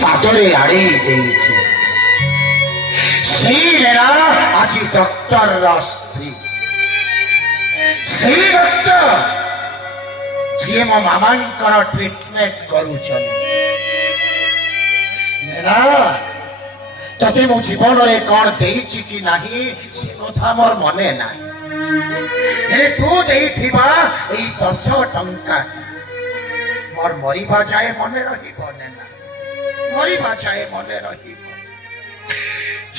पादरे आड़े आज डॉक्टर स्त्री से डॉक्टर जी मो मामा ट्रीटमेंट करुचन तते मो जीवन रे कौन देइछि कि नाही से कथा मोर मने नाही हे तू देइथिबा एई 10 टंका मोर मरिबा जाए मने रहिबो ने ना मरिबा जाए मने रहिबो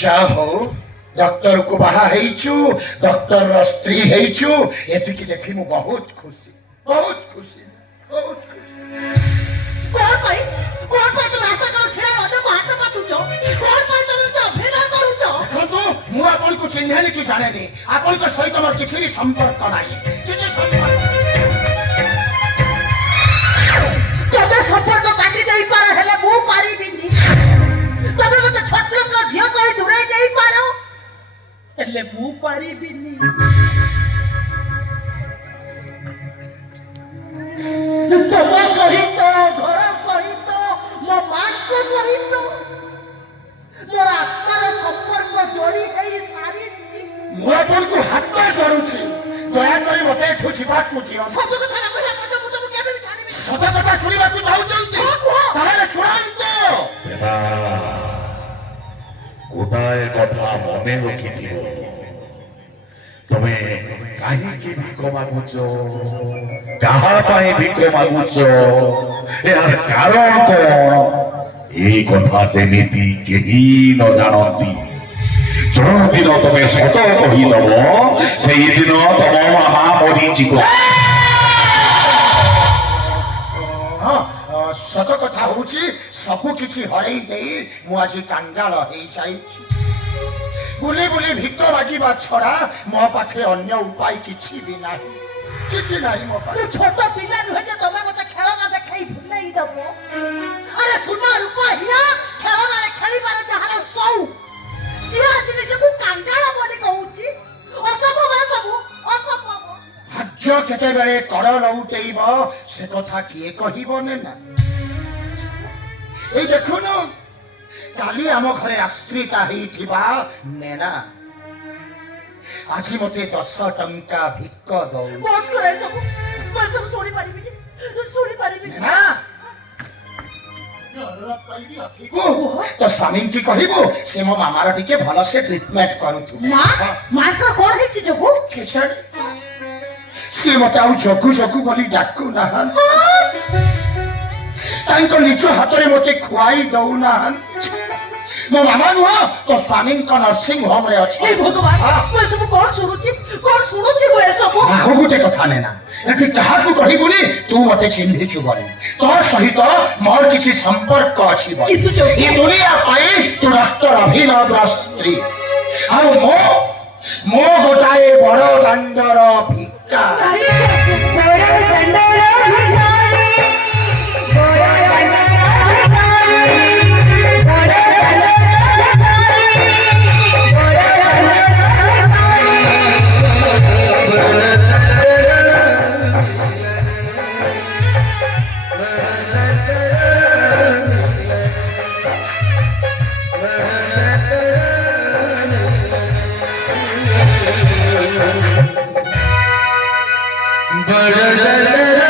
जा हो डॉक्टर को बाहा हेइछु डॉक्टर रो स्त्री हेइछु एतिकी देखि मु बहुत खुशी बहुत खुशी बहुत खुशी कोन भाई तुम हाथ करो छेड़ा अदे को हाथ पातुचो कोन भाई तुम तो भेना करूचो देखो मु आपन को चिन्हनी कि जानेनी आपन को सहित मोर किछि संपर्क नाही किछि संपर्क तबे संपर्क काटी देई पार हेले मु पारी बिंदी तबे मते छोट लोक झियो कहि दूरे देई पारो हेले मु पारी बिंदी तब सहित घर सहित मो मान को सहित मोर आत्मार संपर्क जोड़ी हेई सारिछि मु आपन को हाथ जोड़ुछि दया करी मते एठु छिबा को दियो सत कथा न कहला मते मु केबे भी छाड़िबि सत कथा सुनिबा को चाहुचंती ताहाले शुणांतो बेटा गोटाए कथा मने रखिथिबो तमे काहीकि भिक मागुचो काहा पाए भिक मागुचो यार कारण कोन ए कथा जेमिति केही न जानती जो दिन तमे सत कहि दबो सेही दिन तम मामा मरि जीवो सत कथा होची सबु किछि हरई देई मु आजि कांगाल हेई जाईछि बुले बुले भिक मागिबा छड़ा मो पाखे अन्य उपाय किछि भी नाही किछि नाही मो पाखे छोट पिला नुहे जे तमे मते खेलना देखाई भुलाई दबो अरे सुना रूपा हिया खेलना रे खेली बारे जहार सौ सिया जिने जे को कांगाल बोली कहूची असंभव सबु असंभव भाग्य केते बेले कड़ लउटेइब से कथा किए कहिबो ने ना ए देखुनो काली आम घरे आश्रिता हेइथिबा नेना आज मते 10 टंका भिक दौ बहुत करे सब मैं सब सोड़ी पारिबि नेना तो स्वामी की कहबो से मो मामार टिके भलो से ट्रीटमेंट करूथु मां का कोन हिची जगो किछड़ से मते आउ जगु जगु बोली डाकू नाहन तांको निज हाथ रे मते खुआई दौ नाहन मो मामा नुह तो स्वामी का नर्सिंग होम रे अछि हे भगवान मैं सब कोन सुनुची गो ए सब आगो गुटे कथा नेना एठी कहा को कहिबुनी तू मते चिन्हि छुबनी तो सहित मोर किछि संपर्क अछि बनी किंतु जो ए दुनिया पाई तू डॉक्टर अभिनव स्त्री आ मो गोटाए बड़ दंडर भिक्का बड़ा